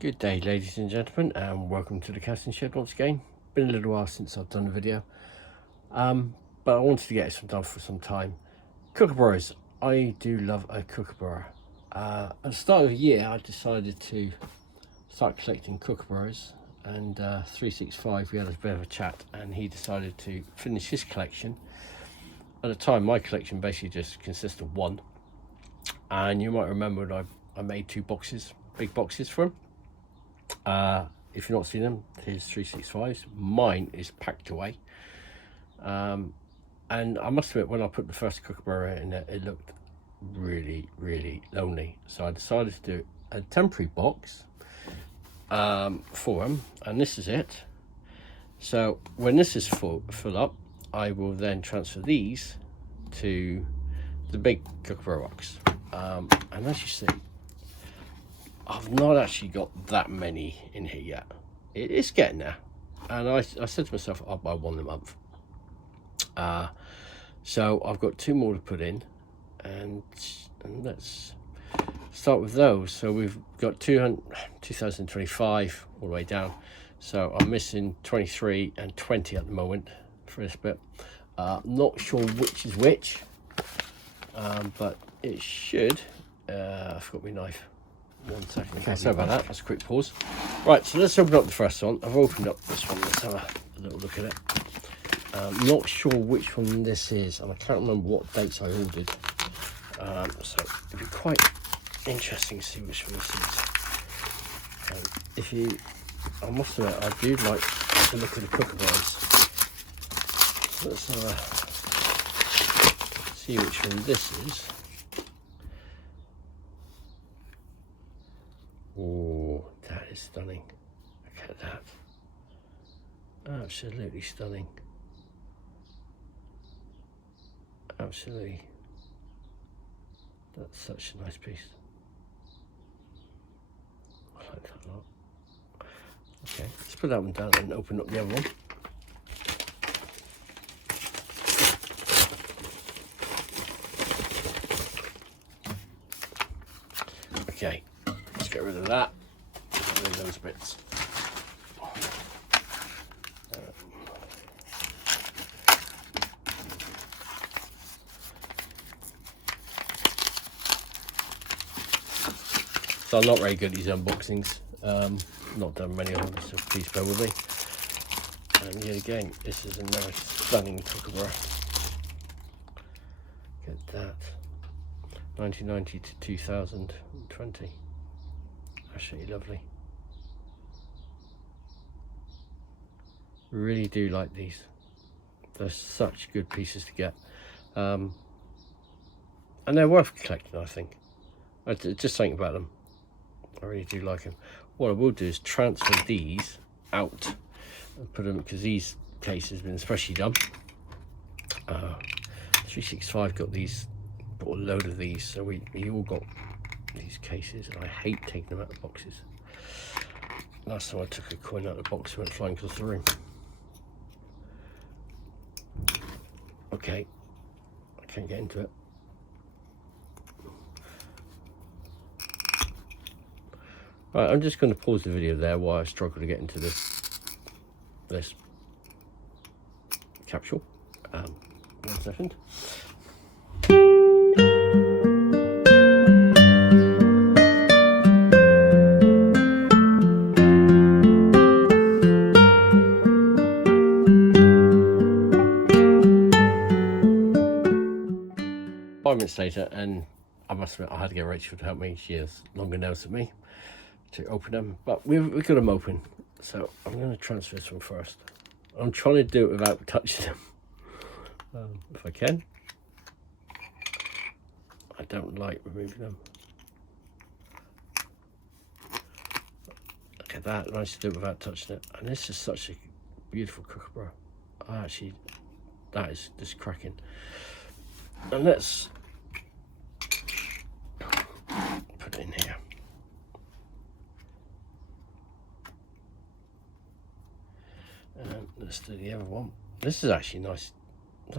Good day, ladies and gentlemen, and welcome to the casting shed once again. Been a little while since I've done a video, but I wanted to get this one done for some time. Kookaburras. I do love a kookaburra. At the start of the year, I decided to start collecting kookaburras, and 365, we had a bit of a chat, and he decided to finish his collection. At the time, my collection basically just consists of one, and you might remember when I made two boxes, big boxes for him. If you've not seen them, his 365s. Mine is packed away, and I must admit, when I put the first kookaburra in there, it looked really lonely, so I decided to do a temporary box for him, and this is it. So when this is full up, I will then transfer these to the big kookaburra box, and as you see, I've not actually got that many in here yet. It's getting there, and I said to myself, I'll buy one a month. So I've got two more to put in, and let's start with those. So we've got 2025 all the way down, so I'm missing 23 and 20 at the moment for this bit. Not sure which is which, but it should. I forgot my knife. 1 second. Okay, sorry about that. That's a quick pause. Right, so let's open up the first one. I've opened up this one. Let's have a little look at it. Not sure which one this is, and I can't remember what dates I ordered. So it'd be quite interesting to see which one this is. I must admit, I do like to look at the kookaburras. So let's see which one this is. Oh, that is stunning. Look at that. Absolutely stunning. Absolutely. That's such a nice piece. I like that a lot. Okay, let's put that one down and open up the other one. Okay. Get rid of that. Get rid of those bits. So I'm not very good at these unboxings. Not done many of them, so please bear with me. And yet again, this is another stunning kookaburra. Look at that. 1990 to 2020. Absolutely lovely. Really do like these. They're such good pieces to get, and they're worth collecting, I think. Just think about them. I really do like them. What I will do is transfer these out and put them, because these cases have been especially done. 365 got these, bought a load of these, so we all got these cases, and I hate taking them out of the boxes. Last time I took a coin out of the box, it went flying across the room. Okay, I can't get into it. Right, I'm just going to pause the video there while I struggle to get into this capsule. 1 second. Minutes later, and I must admit, I had to get Rachel to help me. She has longer nails than me to open them, but we've got them open. So I'm going to transfer this one first. I'm trying to do it without touching them, if I can. I don't like removing them. Look at that, nice to do it without touching it. And this is such a beautiful kookaburra. Actually, that is just cracking. And let's put it in here. And let's do the other one. This is actually nice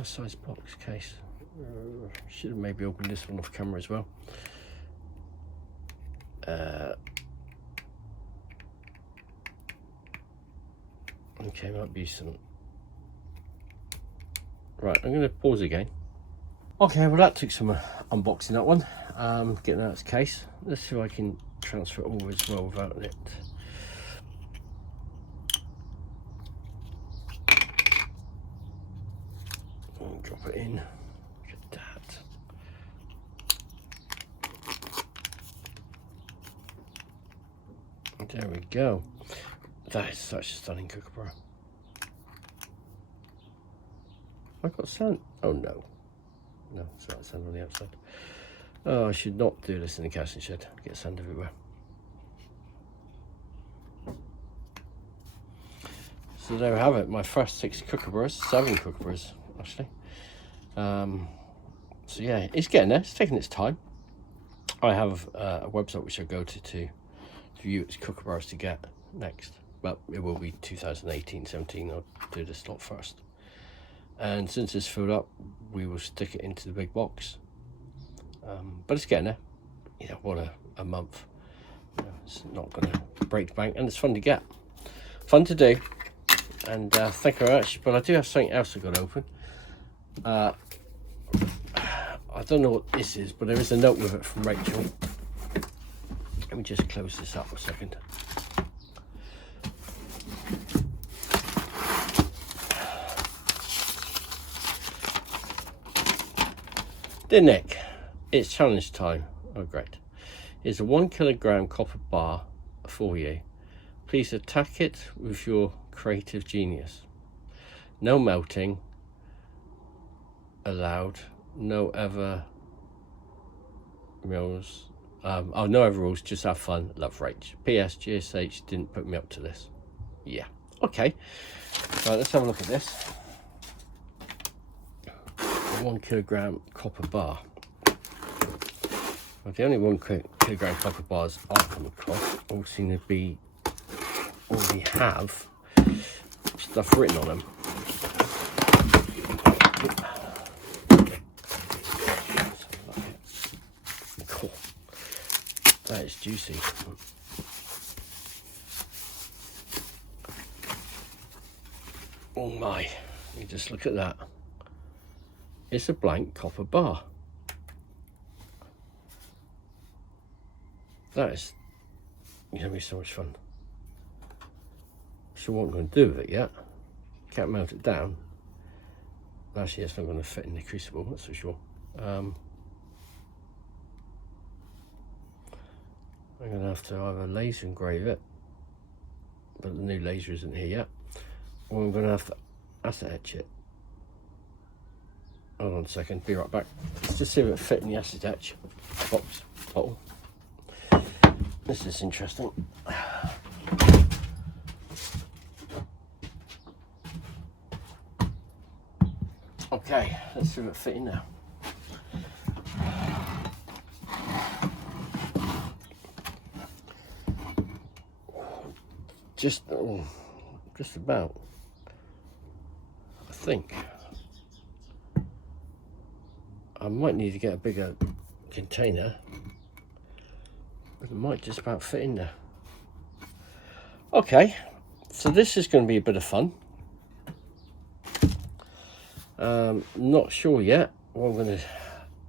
size box case. Should have maybe opened this one off camera as well. Okay, might be some. Right, I'm going to pause again. Okay, well that took some unboxing, that one. Getting out its case. Let's see if I can transfer it over as well without it. And drop it in. Look at that. There we go. That is such a stunning Kookaburra. I got sand. Oh no. No, it's not sand on the outside. Oh, I should not do this in the casting shed. Get sand everywhere. So there we have it. My first 6 Kookaburras, 7 Kookaburras actually. So yeah, it's getting there. It's taking its time. I have a website which I go to view its Kookaburras to get next. But it will be 2018-17. I'll do this lot first. And since it's filled up, we will stick it into the big box. But it's getting there. You know, what a month. You know, it's not going to break the bank, and it's fun to get. Fun to do. And thank you very much. But I do have something else I've got to open. I don't know what this is, but there is a note with it from Rachel. Let me just close this up a second. Dear Nick, it's challenge time. Oh great. Here's a 1 kilogram copper bar for you. Please attack it with your creative genius. No melting allowed. No ever rules. No ever rules, just have fun. Love, Rach. P.S. GSH didn't put me up to this. Yeah. Okay. Right, let's have a look at this. 1 kilogram copper bar. Well, the only 1 kilogram copper bars I've come across all seem to be already have stuff written on them. Cool. That is juicy. Oh my! You just look at that. It's a blank copper bar. That is going to be so much fun. So what I'm going to do with it yet, can't melt it down. Actually, it's not going to fit in the crucible, that's for sure. I'm going to have to either laser engrave it, but the new laser isn't here yet, or I'm going to have to acid etch it. Hold on a second, be right back. Let's just see if it fit in the acid etch box bottle. This is interesting. Okay, let's see if it fit in now. Just about. I think. I might need to get a bigger container, but it might just about fit in there. Okay, so this is going to be a bit of fun. Not sure yet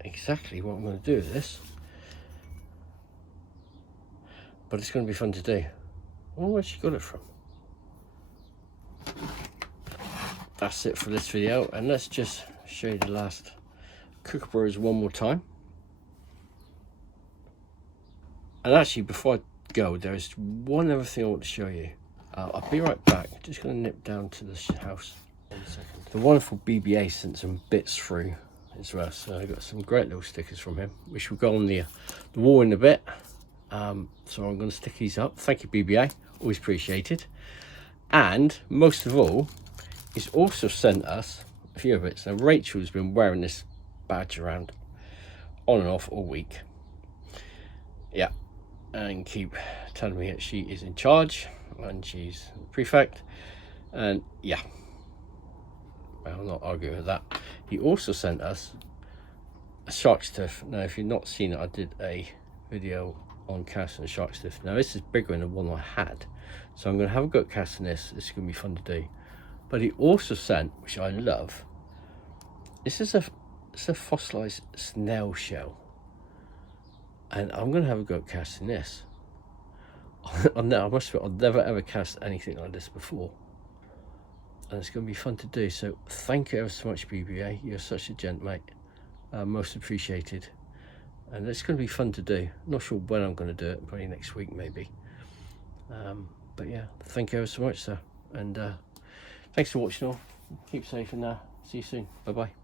exactly what I'm going to do with this, but it's going to be fun to do. Where's she got it from? That's it for this video, and let's just show you the last Kookaburras one more time. And actually, before I go, there's one other thing I want to show you. I'll be right back. Just going to nip down to this house in a second. The wonderful BBA sent some bits through as well, so I got some great little stickers from him, which will go on the wall in a bit. So I'm going to stick these up. Thank you, BBA, always appreciated. And most of all, he's also sent us a few of it. Now Rachel's been wearing this badge around on and off all week, yeah, and keep telling me that she is in charge and she's prefect, and yeah, well, I'm not arguing with that. He also sent us a shark's tooth. Now if you've not seen it, I did a video on casting a shark stiff. Now this is bigger than the one I had, so I'm going to have a go at casting this. This is going to be fun to do. But he also sent, which I love, it's a fossilized snail shell, and I'm going to have a go at casting this. I must admit, I've never ever cast anything like this before, and it's going to be fun to do. So thank you ever so much, BBA. You're such a gent, mate. Most appreciated. And it's going to be fun to do. Not sure when I'm going to do it, probably next week maybe. But yeah, thank you ever so much, sir. And thanks for watching all. Keep safe and see you soon. Bye bye.